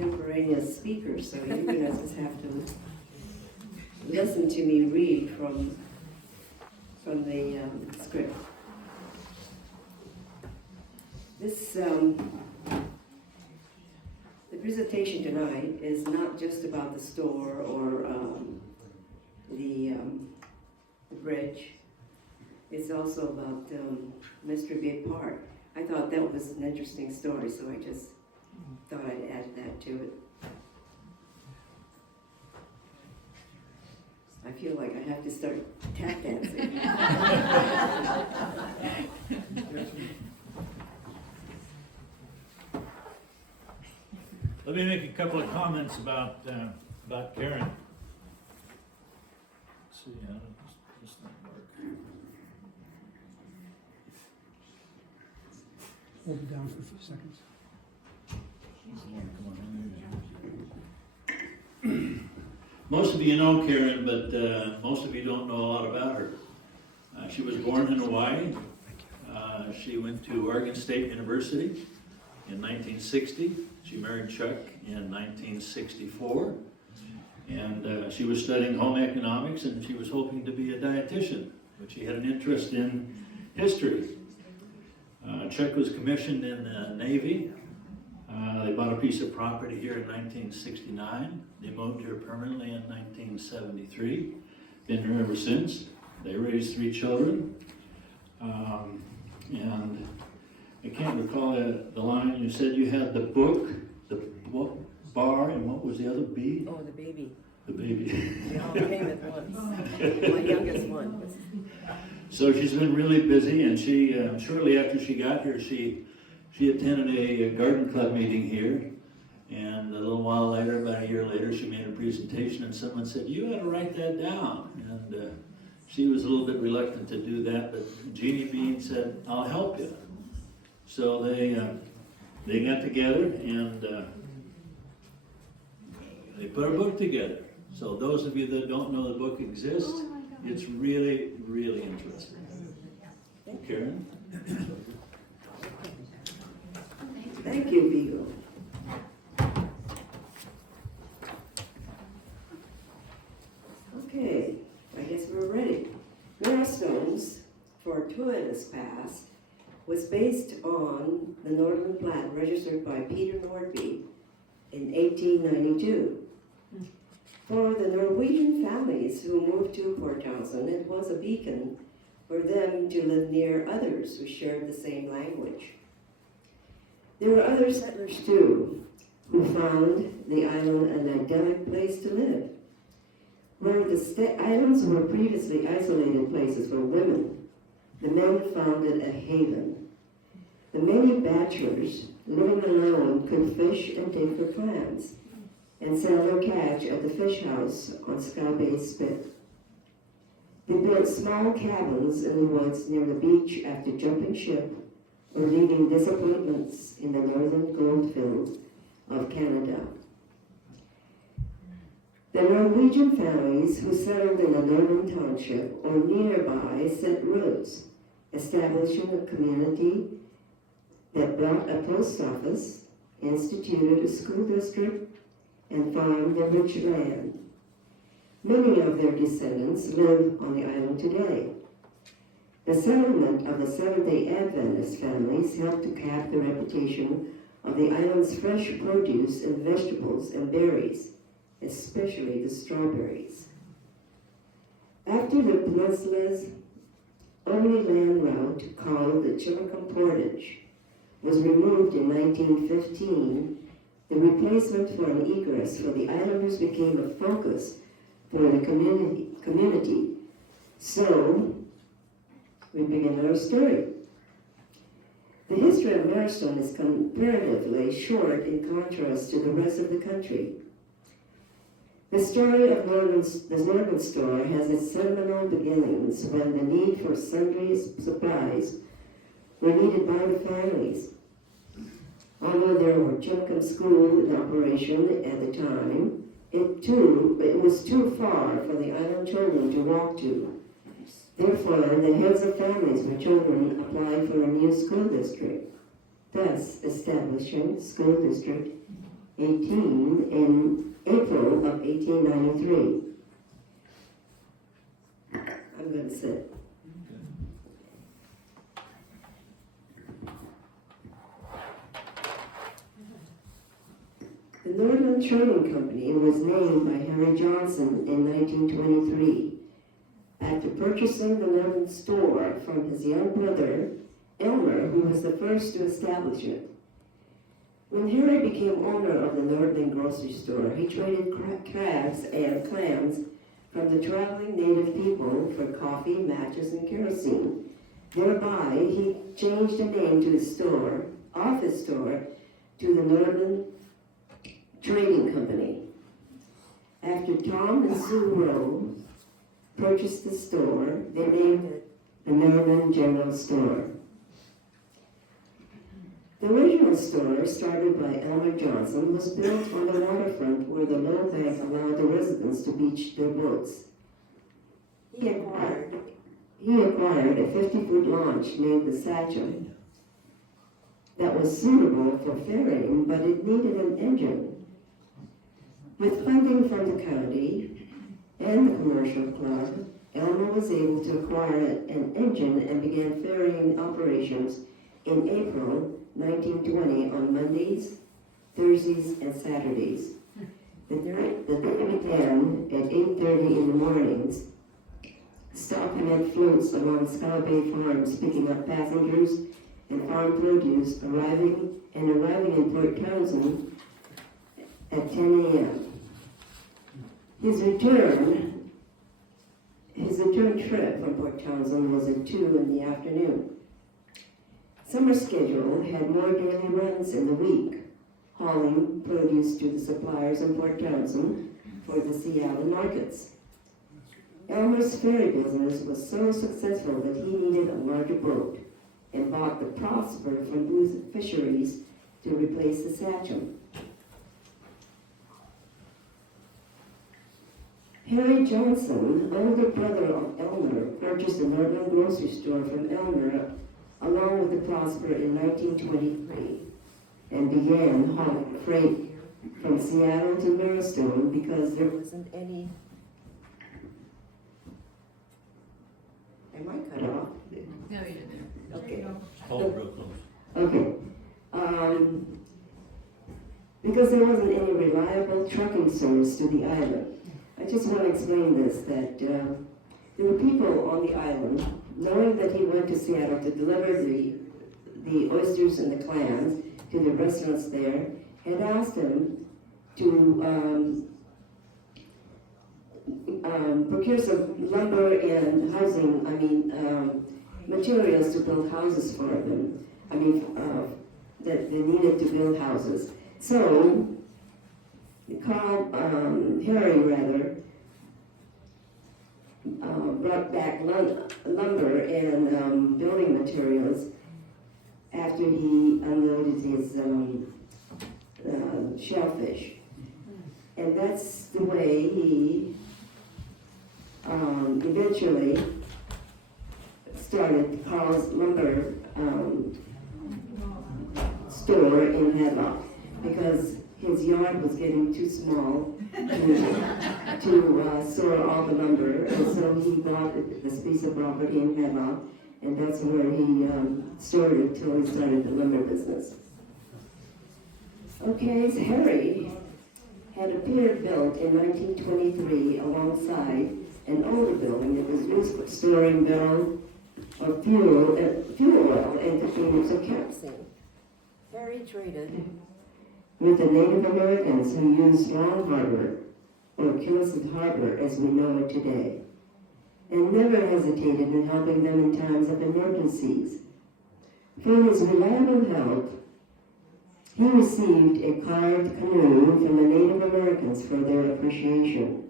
extemporaneous speaker, so you're gonna just have to listen to me read from the script. This the presentation tonight is not just about the store or the bridge. It's also about Mr. Big Park. I thought that was an interesting story, so I just thought I'd add that to it. I feel like I have to start tap dancing. Let me make a couple of comments about Karen. Let's see, how does this not work? Hold it down for a few seconds. Most of you know Karen, but most of you don't know a lot about her. She was born in Hawaii. She went to Oregon State University in 1960. She married Chuck in 1964. And she was studying home economics, and she was hoping to be a dietitian, but she had an interest in history. Chuck was commissioned in the Navy. They bought a piece of property here in 1969. They moved here permanently in 1973. Been here ever since. They raised 3 children. And I can't recall the line. You said you had the book, bar, and what was the other B? Oh, the baby. The baby. We all came at once. My youngest one. So she's been really busy, and she shortly after she got here, she attended a garden club meeting here, and a little while later, about a year later, she made a presentation, and someone said, "You ought to write that down." And she was a little bit reluctant to do that, but Jeannie Bean said, "I'll help you." So they got together and they put a book together. So those of you that don't know the book exists, it's really, really interesting. Karen? Thank you, Beagle. Okay, I guess we're ready. Milestones for Toyota's past was based on the Northern Plat registered by Peter Nordby in 1892. For the Norwegian families who moved to Port Townsend, it was a beacon for them to live near others who shared the same language. There were other settlers too, who found the island an idyllic place to live. Where the islands were previously isolated places for women, the men found it a haven. The many bachelors living alone could fish and dig for clams, and sell their catch at the fish house on Sky Bay Spit. They built small cabins in the woods near the beach after jumping ship or leaving disappointments in the northern goldfields of Canada. The Norwegian families who settled in the northern township or nearby set roots, establishing a community that built a post office, instituted a school district, and farmed the rich land. Many of their descendants live on the island today. The settlement of the Seventh-day Adventist families helped to cap the reputation of the island's fresh produce and vegetables and berries, especially the strawberries. After the peninsula's only land route, called the Chillicothe Portage, was removed in 1915, the replacement for an egress for the islanders became a focus for the community. So, we begin our story. The history of Marrowstone is comparatively short in contrast to the rest of the country. The story of the Northern Store has its seminal beginnings when the need for sundry supplies were needed by the families. Although there were Chillicothe School in operation at the time, it was too far for the island children to walk to. Therefore, the heads of families with children applied for a new school district, thus establishing school district 18 in April of 1893. I'm going to sit. The Northern Trading Company was named by Henry Johnson in 1923 after purchasing the Northern store from his young brother, Elmer, who was the first to establish it. When Harry became owner of the Northern grocery store, he traded crabs and clams from the traveling native people for coffee, matches, and kerosene. Thereby, he changed the name to his store, office store, to the Northern Trading Company. After Tom and Sue Rowe purchased the store, they named it the Northern General Store. The original store, started by Elmer Johnson, was built on the waterfront where the low bank allowed the residents to beach their boats. He acquired a 50-foot launch named the Satchel that was suitable for ferrying, but it needed an engine. With funding from the county and the commercial club, Elmer was able to acquire an engine and began ferrying operations in April 1920 on Mondays, Thursdays, and Saturdays. The day began at 8:30 in the mornings, stopping at floats along Scow Bay Farms, picking up passengers and farm produce, arriving in Port Townsend at 10 a.m. His return trip from Port Townsend was at 2 in the afternoon. Summer schedule had more daily runs in the week, hauling produce to the suppliers in Port Townsend for the Seattle markets. Elmer's ferry business was so successful that he needed a larger boat and bought the Prosper from Booth Fisheries to replace the Satchel. Harry Johnson, older brother of Elmer, purchased a Northern grocery store from Elmer along with the Prosper in 1923 and began hauling freight from Seattle to Marrowstone because there wasn't any. Am I cut off? No, you didn't. Okay. Hold real close. Okay. Because there wasn't any reliable trucking service to the island. I just want to explain this, that there were people on the island, knowing that he went to Seattle to deliver the oysters and the clams to the restaurants there, had asked him to procure some lumber and housing, materials to build houses for them. That they needed to build houses. So, Harry brought back lumber and building materials after he unloaded his shellfish. And that's the way he eventually started Carl's lumber store in Hadlock, because his yard was getting too small to store all the lumber, and so he bought this piece of property in Hadlock, and that's where he stored it till he started the lumber business. Okay, so Harry had a pier built in 1923 alongside an older building that was used for storing barrels of fuel oil and containers of kerosene. Harry traded with the Native Americans who used Long Harbor, or Killisett Harbor as we know it today, and never hesitated in helping them in times of emergencies. For his reliable help, he received a carved canoe from the Native Americans for their appreciation.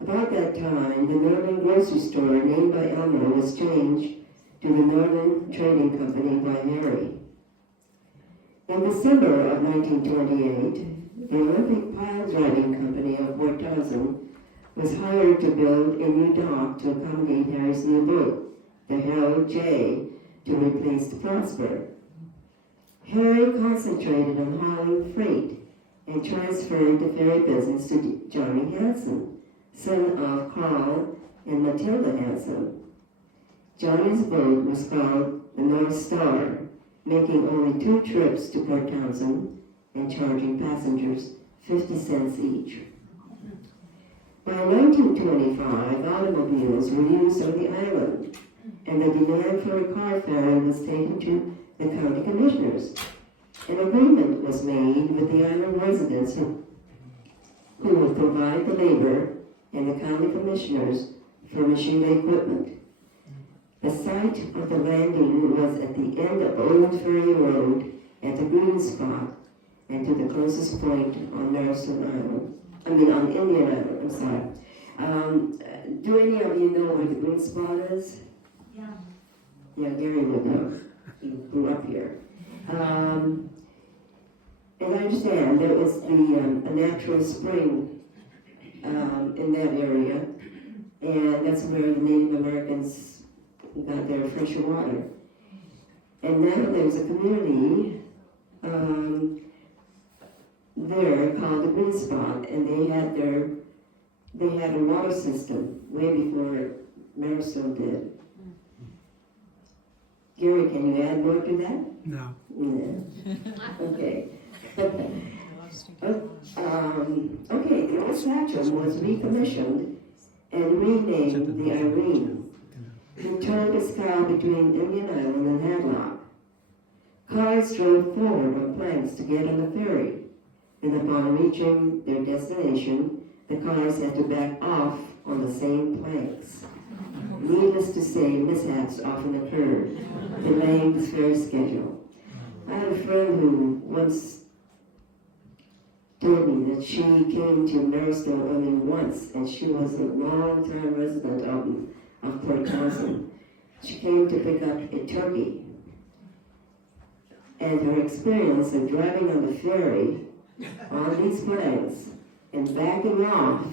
About that time, the Northern grocery store named by Elmer was changed to the Northern Trading Company by Harry. In December of 1928, the Olympic Pile Driving Company of Port Townsend was hired to build a new dock to accommodate Harry's new boat, the Harold J., to replace the Prosper. Harry concentrated on hauling freight and transferred the ferry business to Johnny Hanson, son of Carl and Matilda Hanson. Johnny's boat was called the North Star, making only 2 trips to Port Townsend and charging passengers 50 cents each. By 1925, automobiles were used on the island, and the demand for a car ferry was taken to the county commissioners. An agreement was made with the island residents who would provide the labor and the county commissioners furnishing the equipment. The site of the landing was at the end of Old Ferry Road at the green spot and to the closest point on on Indian Island, I'm sorry. Do any of you know where the green spot is? Yeah. Yeah, Gary would know. He grew up here. As I understand, there was a natural spring in that area, and that's where the Native Americans got their fresh water. And now there's a community there called the Green Spot, and they had a water system way before Maristone did. Gary, can you add more to that? No. Yeah. Okay. Okay, the old statue was recommissioned and renamed the Irene. It turned its cow between Indian Island and Hadlock. Cars drove forward on planks to get on the ferry, and upon reaching their destination, the cars had to back off on the same planks. Needless to say, mishaps often occurred, delaying the ferry schedule. I had a friend who once told me that she came to Maristone only once, and she was a long-time resident of Port Townsend. She came to pick up a turkey, and her experience of driving on the ferry on these planks and backing off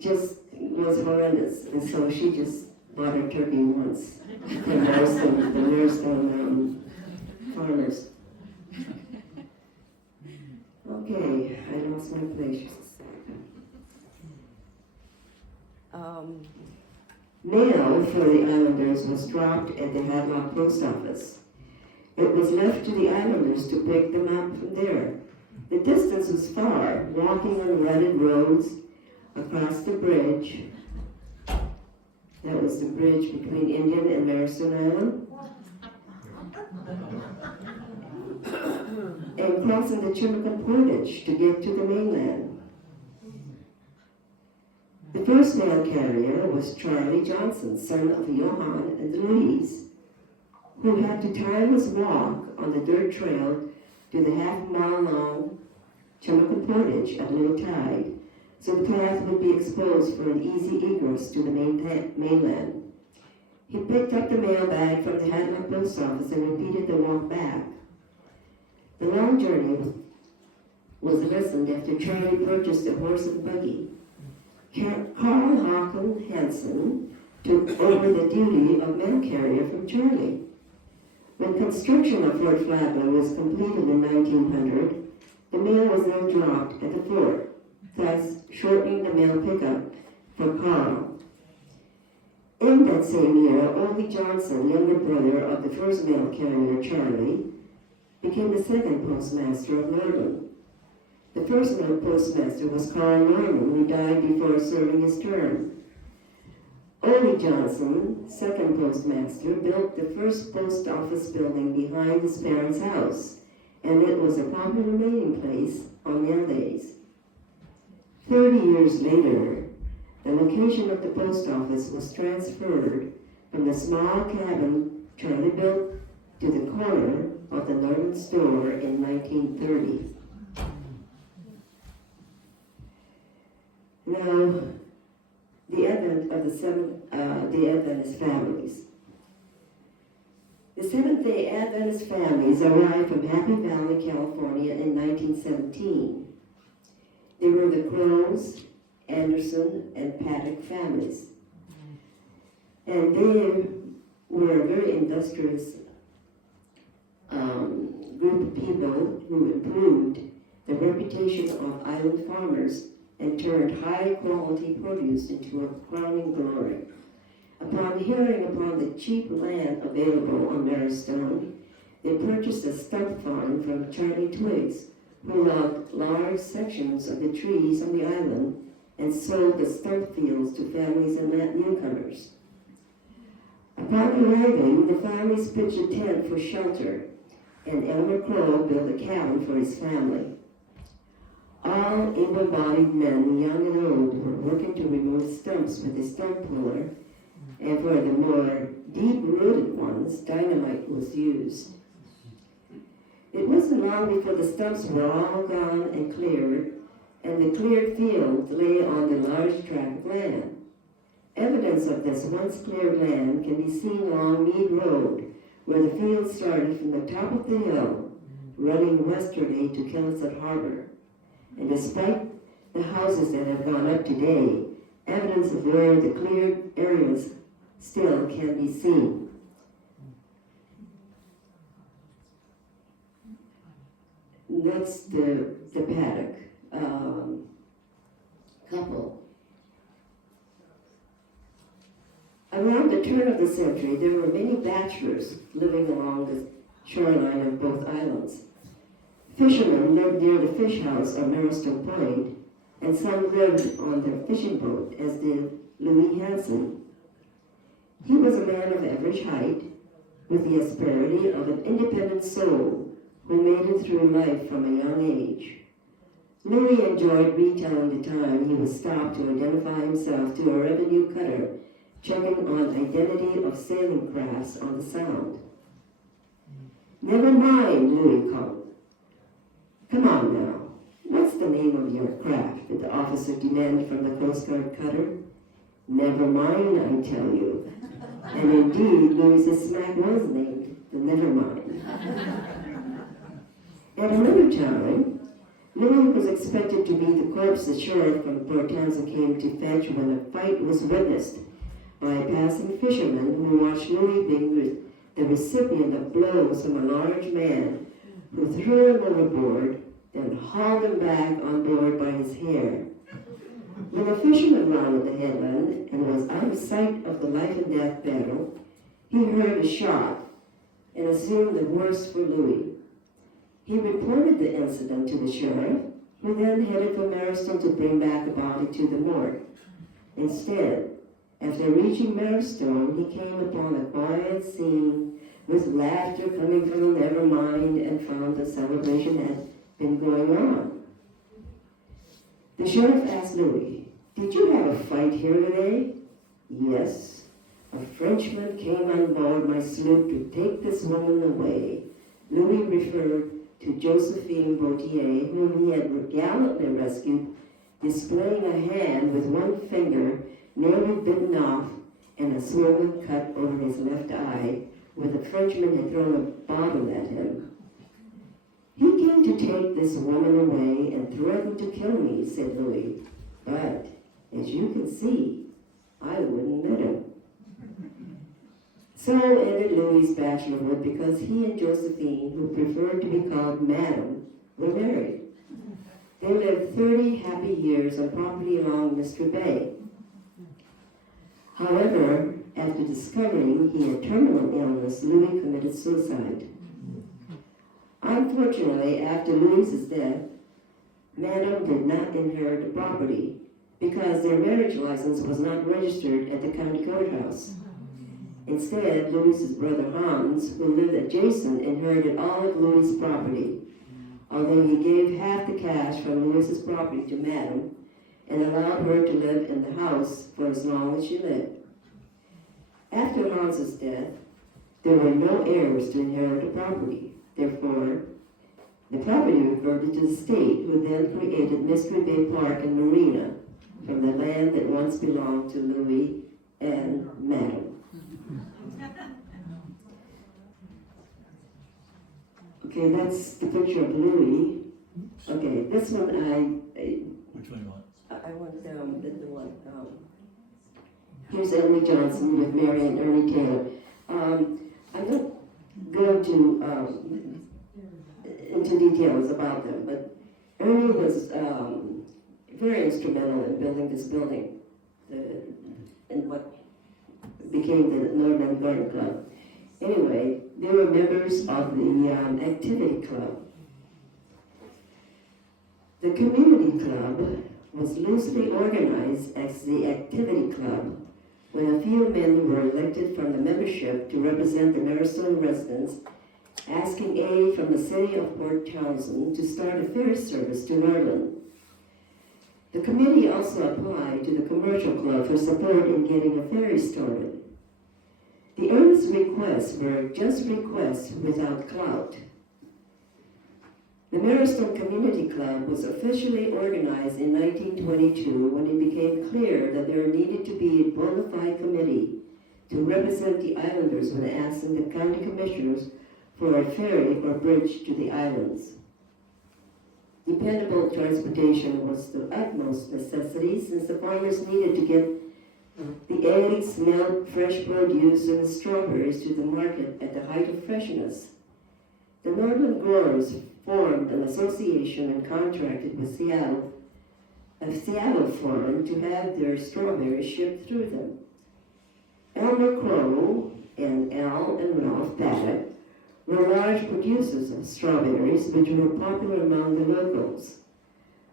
just was horrendous, and so she just bought her turkey once from the Maristone farmers. Okay, I lost my place. Mail for the islanders was dropped at the Hadlock post office. It was left to the islanders to pick them up from there. The distance was far, walking on rutted roads across the bridge. That was the bridge between Indian and Maristone Island. And crossing the Chimicum Portage to get to the mainland. The first mail carrier was Charlie Johnson, son of Johann and Louise, who had to time his walk on the dirt trail to the half-mile-long Chimicum Portage at low tide, so the path would be exposed for an easy egress to the mainland. He picked up the mail bag from the Hadlock post office and repeated the walk back. The long journey was lessened after Charlie purchased a horse and buggy. Carl Hawken Hansen took over the duty of mail carrier from Charlie. When construction of Fort Flagler was completed in 1900, the mail was now dropped at the fort, thus shortening the mail pickup for Carl. In that same year, Oldie Johnson, younger brother of the first mail carrier, Charlie, became the second postmaster of Norman. The first postmaster was Carl Norman, who died before serving his term. Oldie Johnson, second postmaster, built the first post office building behind his parents' house, and it was a popular meeting place on mail days. 30 years later, the location of the post office was transferred from the small cabin Charlie built to the corner of the Norman store in 1930. Now, the advent of the Adventist families. The Seventh-day Adventist families arrived from Happy Valley, California in 1917. They were the Crows, Anderson, and Paddock families. And they were a very industrious group of people who improved the reputation of island farmers and turned high-quality produce into a crowning glory. Upon hearing upon the cheap land available on Marrowstone, they purchased a stump farm from Charlie Twiggs, who logged large sections of the trees on the island and sold the stump fields to families and newcomers. Upon arriving, the families pitched a tent for shelter, and Elmer Crow built a cabin for his family. All able-bodied men, young and old, were working to remove stumps with a stump puller, and for the more deep-rooted ones, dynamite was used. It wasn't long before the stumps were all gone and cleared, and the cleared field lay on the large tract of land. Evidence of this once cleared land can be seen along Mead Road, where the field started from the top of the hill, running westerly to Killisett Harbor. And despite the houses that have gone up today, evidence of where the cleared areas still can be seen. That's the paddock couple. Around the turn of the century, there were many bachelors living along the shoreline of both islands. Fishermen lived near the fish house on Marrowstone Point, and some lived on their fishing boat, as did Louis Hansen. He was a man of average height, with the asperity of an independent soul who made it through life from a young age. Louis enjoyed retelling the time he was stopped to identify himself to a revenue cutter checking on identity of sailing crafts on the Sound. "Never mind," Louis called. "Come on now, what's the name of your craft?" did the officer demand from the Coast Guard cutter. "Never mind, I tell you." And indeed, Louis's smack was named the Nevermind. At another time, Louis was expected to be the corpse the sheriff from Port Townsend came to fetch when a fight was witnessed by a passing fisherman who watched Louis being the recipient of blows from a large man who threw him overboard, then hauled him back on board by his hair. When the fisherman rounded the headland and was out of sight of the life and death battle, he heard a shot and assumed the worst for Louis. He reported the incident to the sheriff, who then headed for Marrowstone to bring back the body to the morgue. Instead, after reaching Marrowstone, he came upon a quiet scene with laughter coming from the Nevermind and found the celebration had been going on. The sheriff asked Louis, "Did you have a fight here today?" "Yes. A Frenchman came on board my sloop to take this woman away." Louis referred to Josephine Bautier, whom he had gallantly rescued, displaying a hand with one finger nearly bitten off and a swollen cut over his left eye, where the Frenchman had thrown a bottle at him. "He came to take this woman away and threatened to kill me," said Louis. "But, as you can see, I wouldn't let him." So ended Louis's bachelorhood because he and Josephine, who preferred to be called Madam, were married. They lived 30 happy years on property along Mystery Bay. However, after discovering he had terminal illness, Louis committed suicide. Unfortunately, after Louis's death, Madam did not inherit the property because their marriage license was not registered at the county courthouse. Instead, Louis's brother Hans, who lived adjacent, inherited all of Louis's property, although he gave half the cash from Louis's property to Madam and allowed her to live in the house for as long as she lived. After Hans's death, there were no heirs to inherit the property. Therefore, the property reverted to the state, who then created Mystery Bay Park and Marina from the land that once belonged to Louis and Madam. Okay, that's the picture of Louis. Okay, this one Which one you want? I want the one. Here's Emily Johnson with Mary and Ernie Taylor. I'm not going to into details about them, but Ernie was very instrumental in building this building, and what became the Norman Garden Club. Anyway, they were members of the activity club. The community club was loosely organized as the activity club when a few men were elected from the membership to represent the Maristone residents, asking aid from the city of Port Townsend to start a ferry service to Norland. The committee also applied to the commercial club for support in getting a ferry started. The earnest requests were just requests without clout. The Maristone Community Club was officially organized in 1922 when it became clear that there needed to be a bona fide committee to represent the islanders when asking the county commissioners for a ferry or bridge to the islands. Dependable transportation was the utmost necessity since the farmers needed to get the eggs, milk, fresh produce, and the strawberries to the market at the height of freshness. The Northern growers formed an association and contracted with a Seattle farm to have their strawberries shipped through them. Elmer Crow and Al and Ralph Paddock were large producers of strawberries which were popular among the locals.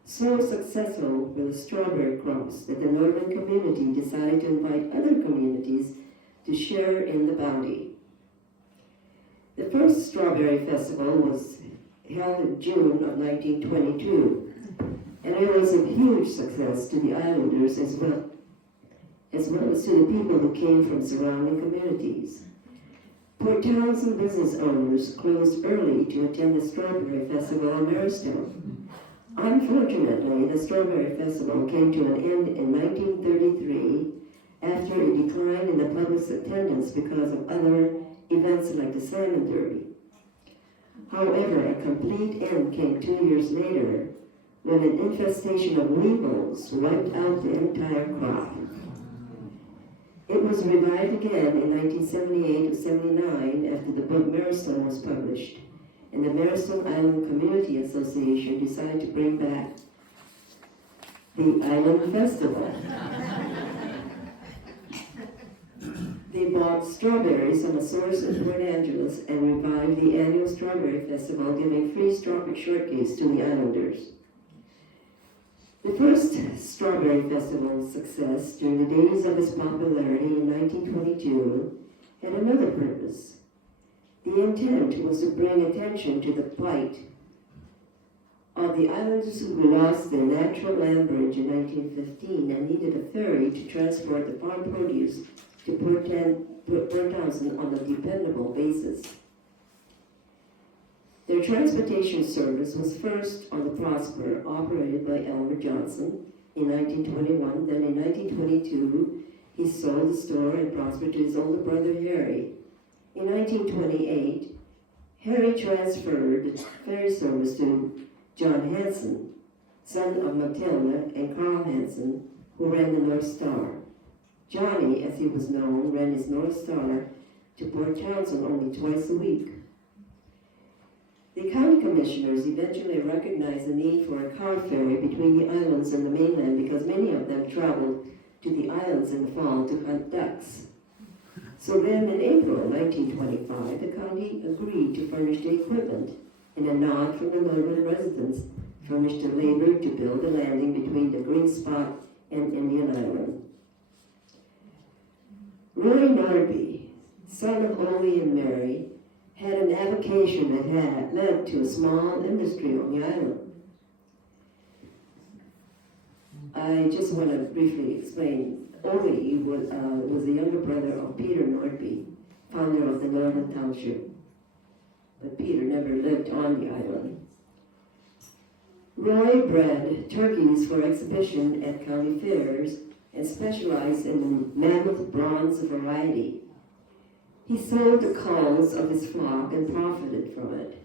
So successful were the strawberry crops that the northern community decided to invite other communities to share in the bounty. The first strawberry festival was held in June of 1922, and it was a huge success to the islanders as well as to the people who came from surrounding communities. Port Townsend business owners closed early to attend the Strawberry Festival in Maristone. Unfortunately, the Strawberry Festival came to an end in 1933 after a decline in the public's attendance because of other events like the Salmon Derby. However, a complete end came 2 years later when an infestation of weevils wiped out the entire crop. It was revived again in 1978-79 after the book Maristone was published, and the Maristone Island Community Association decided to bring back the Island Festival. They bought strawberries on a source in Port Angeles and revived the annual Strawberry Festival, giving free strawberry shortcakes to the islanders. The first Strawberry Festival success during the days of its popularity in 1922 had another purpose. The intent was to bring attention to the plight of the islanders who lost their natural land bridge in 1915 and needed a ferry to transport the farm produce to Port Townsend on a dependable basis. Their transportation service was first on the Prosper, operated by Elmer Johnson in 1921. Then in 1922, he sold the store and Prosper to his older brother Harry. In 1928, Harry transferred the ferry service to John Hanson, son of Matilda and Carl Hanson, who ran the North Star. Johnny, as he was known, ran his North Star to Port Townsend only twice a week. The county commissioners eventually recognized the need for a car ferry between the islands and the mainland because many of them traveled to the islands in the fall to hunt ducks. So then in April 1925, the county agreed to furnish the equipment, and a nod from the northern residents furnished the labor to build a landing between the Green Spot and Indian Island. Roy Norby, son of Ole and Mary, had an avocation that had led to a small industry on the island. I just want to briefly explain. Ole was the younger brother of Peter Nordby, founder of the Northern Township. But Peter never lived on the island. Roy bred turkeys for exhibition at county fairs and specialized in the mammoth bronze variety. He sold the culls of his flock and profited from it.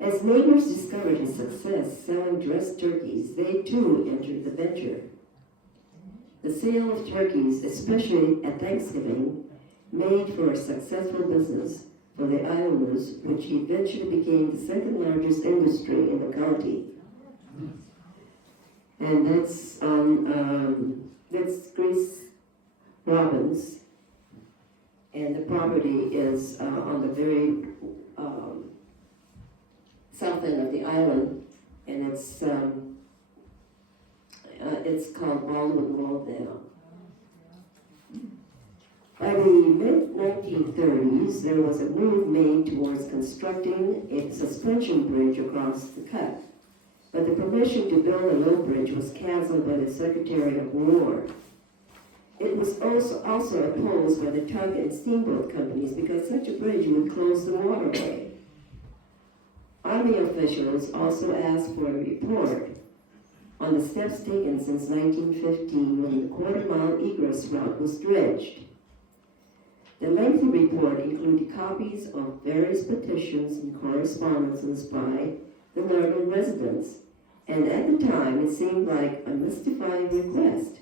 As neighbors discovered his success selling dressed turkeys, they too entered the venture. The sale of turkeys, especially at Thanksgiving, made for a successful business for the islanders, which eventually became the second largest industry in the county. And that's Grace Robbins. And the property is on the very south end of the island, and it's called Baldwin Road now. By the mid-1930s, there was a move made towards constructing a suspension bridge across the cut, but the permission to build a low bridge was canceled by the Secretary of War. It was also opposed by the tug and steamboat companies because such a bridge would close the waterway. Army officials also asked for a report on the steps taken since 1915 when the quarter-mile egress route was dredged. The lengthy report included copies of various petitions and correspondences by the northern residents, and at the time it seemed like a mystifying request.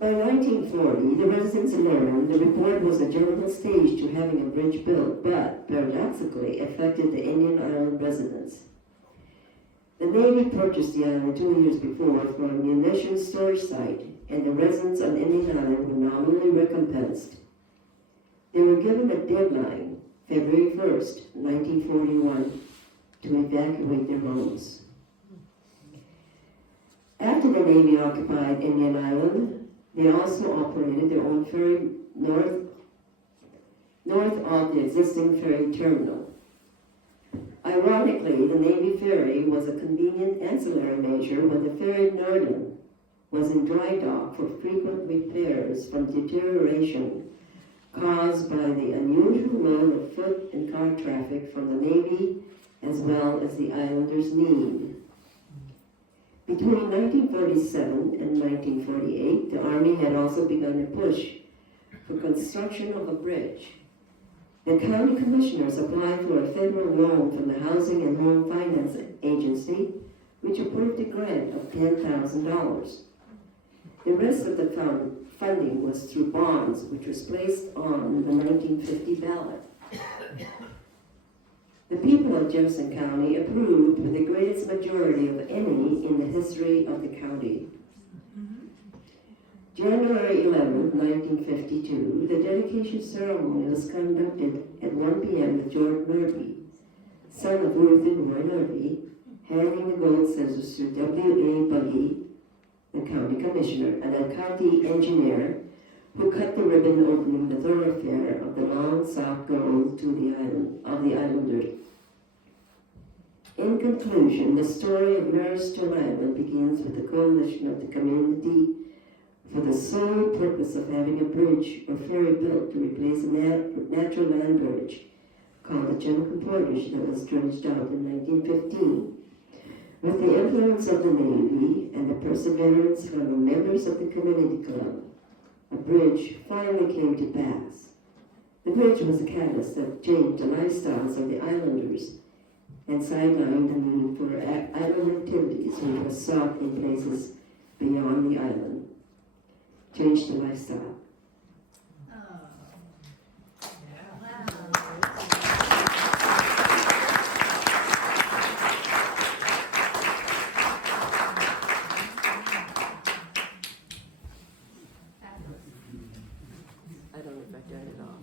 By 1940, the residents learned the report was a general stage to having a bridge built, but paradoxically affected the Indian Island residents. The Navy purchased the island 2 years before for a munitions storage site, and the residents on Indian Island were nominally recompensed. They were given a deadline, February 1st, 1941, to evacuate their homes. After the Navy occupied Indian Island, they also operated their own ferry north of the existing ferry terminal. Ironically, the Navy ferry was a convenient ancillary measure when the ferry Northern was in dry dock for frequent repairs from deterioration caused by the unusual load of foot and car traffic from the Navy as well as the islanders' need. Between 1947 and 1948, the Army had also begun a push for construction of a bridge. The county commissioners applied for a federal loan from the Housing and Home Finance Agency, which approved a grant of $10,000. The rest of the funding was through bonds, which was placed on the 1950 ballot. The people of Jefferson County approved with the greatest majority of any in the history of the county. January 11, 1952, the dedication ceremony was conducted at 1 p.m. with George Murphy, son of Ruth and Roy Murphy, handing the gold scissors to W.A. Buggy, the county commissioner, and a county engineer who cut the ribbon opening the thoroughfare of the long south gold to the islanders. In conclusion, the story of Marystone Island begins with the coalition of the community for the sole purpose of having a bridge or ferry built to replace a natural land bridge called the Chemical Portage that was dredged out in 1915. With the influence of the Navy and the perseverance from the members of the community club, a bridge finally came to pass. The bridge was a catalyst that changed the lifestyles of the islanders and sidelined the need for island activities which was sought in places beyond the island. Changed the lifestyle. I don't know if I got it all.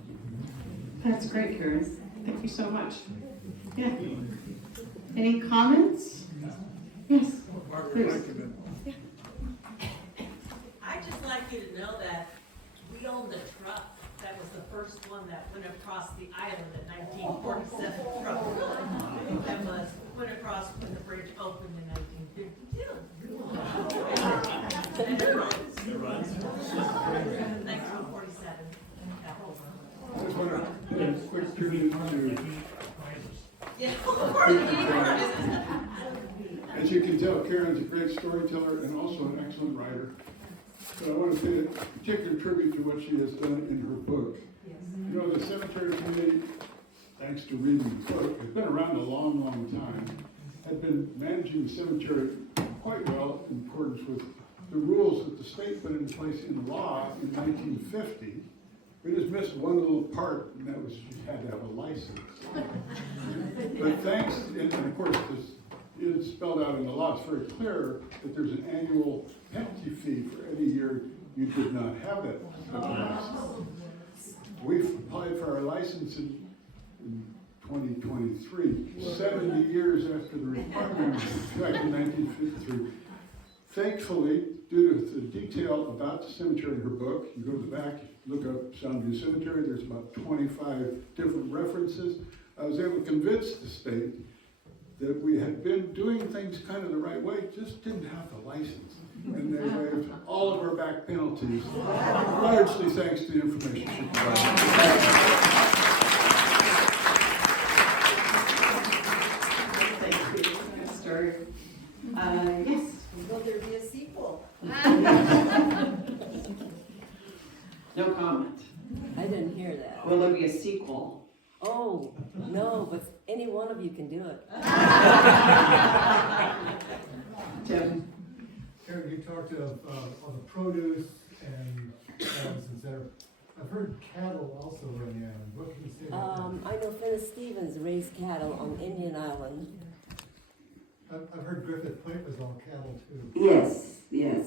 That's great, Karen. Thank you so much. Yeah. Any comments? Yes. Please. I'd just like you to know that we owned a truck that was the first one that went across the island in 1947 truck. That went across when the bridge opened in 1952. 1947. I just want to quick tribute to, Yeah. as you can tell, Karen's a great storyteller and also an excellent writer. But I want to pay a particular tribute to what she has done in her book. You know, the cemetery committee, thanks to reading the book, has been around a long, long time, had been managing the cemetery quite well in accordance with the rules that the state put in place in law in 1950. We just missed one little part, and that was you had to have a license. But thanks, and of course, is spelled out in the law. It's very clear that there's an annual penalty fee for any year you did not have that license. We've applied for our license in 2023, 70 years after the requirement was back in 1953. Thankfully, due to the detail about the cemetery in her book, you go to the back, look up Soundview Cemetery, there's about 25 different references. I was able to convince the state that we had been doing things kind of the right way, just didn't have the license. And they waived all of our back penalties, largely thanks to the information she provided. Thank you. Good story. Yes. Will there be a sequel? No comment. I didn't hear that. Will there be a sequel? Oh, no, but any one of you can do it. Tim? Karen, you talked of the produce and animals, et cetera. I've heard cattle also in the island. What can you say about that? I know Phyllis Stevens raised cattle on Indian Island. I've heard Griffith Point was all cattle too. Yes. That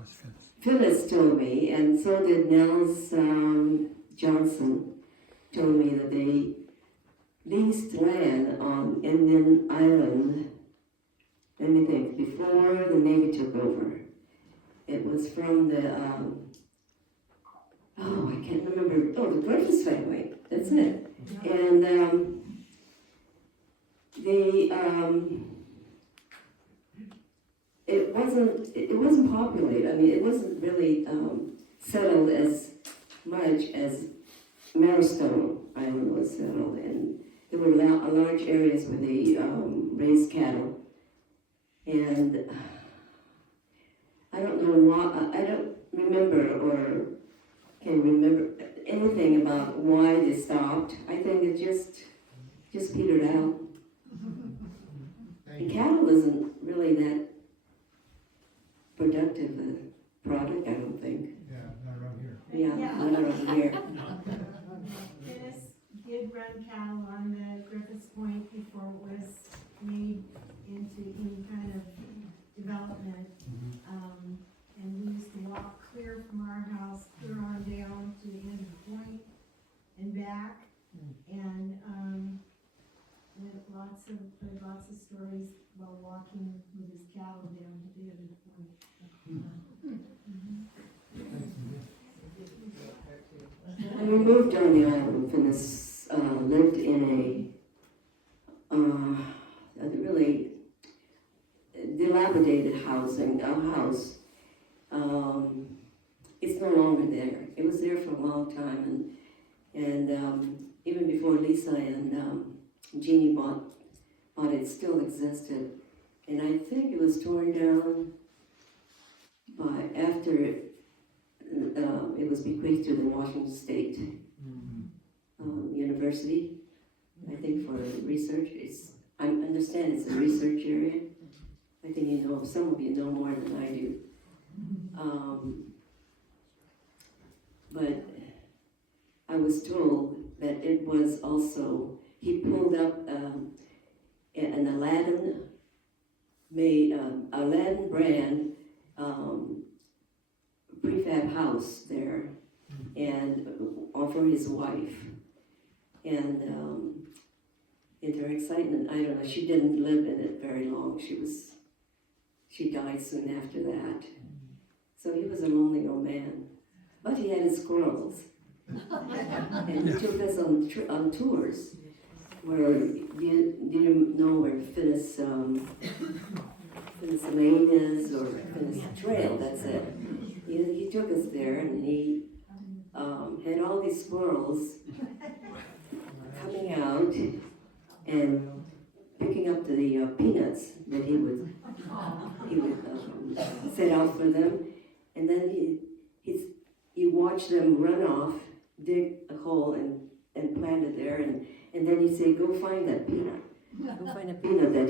was Phyllis. Phyllis told me, and so did Nels Johnson, told me that they leased land on Indian Island, let me think, before the Navy took over. It was from the, I can't remember, the Griffiths family, that's it. And it wasn't populated. I mean, it wasn't really settled as much as Marrowstone Island was settled, and there were large areas where they raised cattle. And I don't know why, I don't remember or can remember anything about why they stopped. I think it just petered out. Thank And you. cattle isn't really that productive a product, I don't think. Yeah, not around here. Yeah, not around here. Dennis did run cattle on the Griffiths Point before it was made into any kind of development. And we used to walk clear from our house, clear on down to the end of the point and back. And, we had lots of stories while walking with his cattle down to the end of the point. When we moved on the island, Phyllis lived in a really dilapidated house. It's no longer there. It was there for a long time, and even before Lisa and Jeannie bought it, still existed. And I think it was torn down after it was bequeathed to the Washington State University, I think, for research. I understand it's a research area. I think some of you know more than I do. But I was told that it was also, he pulled up an Aladdin brand prefab house there, and for his wife. And in her excitement, I don't know, she didn't live in it very long. She died soon after that. So he was a lonely old man. But he had his squirrels. And he took us on tours where you know where Phyllis Lane is, or Phyllis Trail, that's it. He took us there, and he had all these squirrels coming out and picking up the peanuts that he would set out for them, and then you watch them run off, dig a hole and plant it there, and then you say, go find that peanut. Go find a peanut that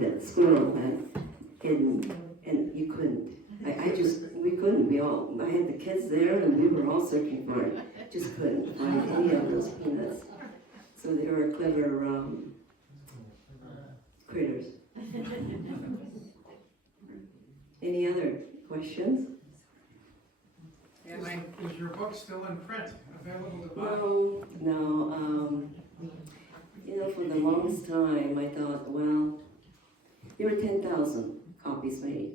that squirrel had hidden, and you couldn't. We couldn't. I had the kids there, and we were all searching for it. Just couldn't find any of those peanuts. So they were a clever Any other questions? Is your book still in print, available to buy? No, you know, for the longest time, I thought, well, there were 10,000 copies made.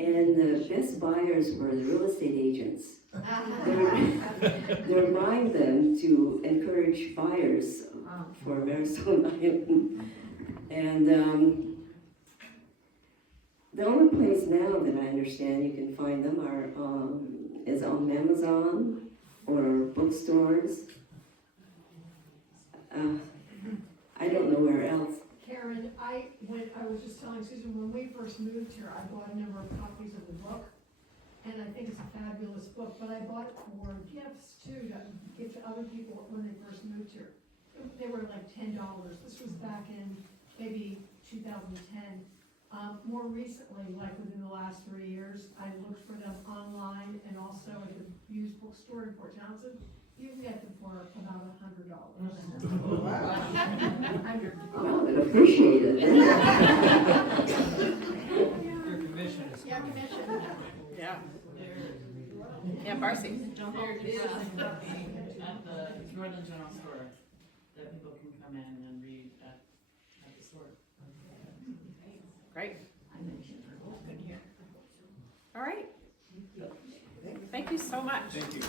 And the best buyers were the real estate agents. They're buying them to encourage buyers for Marisol Island. And the only place now that I understand you can find them is on Amazon or bookstores. I don't know where else. Karen, I was just telling Susan, when we first moved here, I bought a number of copies of the book, and I think it's a fabulous book, but I bought it for gifts too, to give to other people when they first moved here. They were like $10. This was back in maybe 2010. More recently, like within the last 3 years, I looked for them online and also at the used bookstore in Port Townsend. You can get them for about $100. Well, I appreciate it. Your commission is Yeah, coming. commission. Yeah. Yeah, Marcy. Don't There hold is your a breath. copy at the Northern General Store that people can come in and read at the store. Great. Good to hear. All right. Thank you so much. Thank you.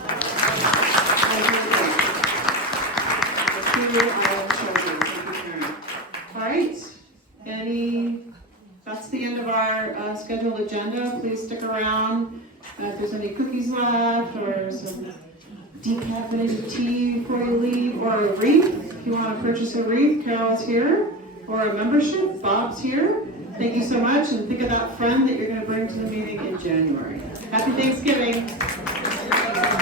All right, that's the end of our scheduled agenda. Please stick around if there's any cookies left or some decaffeinated tea before you leave, or a wreath. If you want to purchase a wreath, Carol's here, or a membership, Bob's here. Thank you so much, and think of that friend that you're going to bring to the meeting in January. Happy Thanksgiving.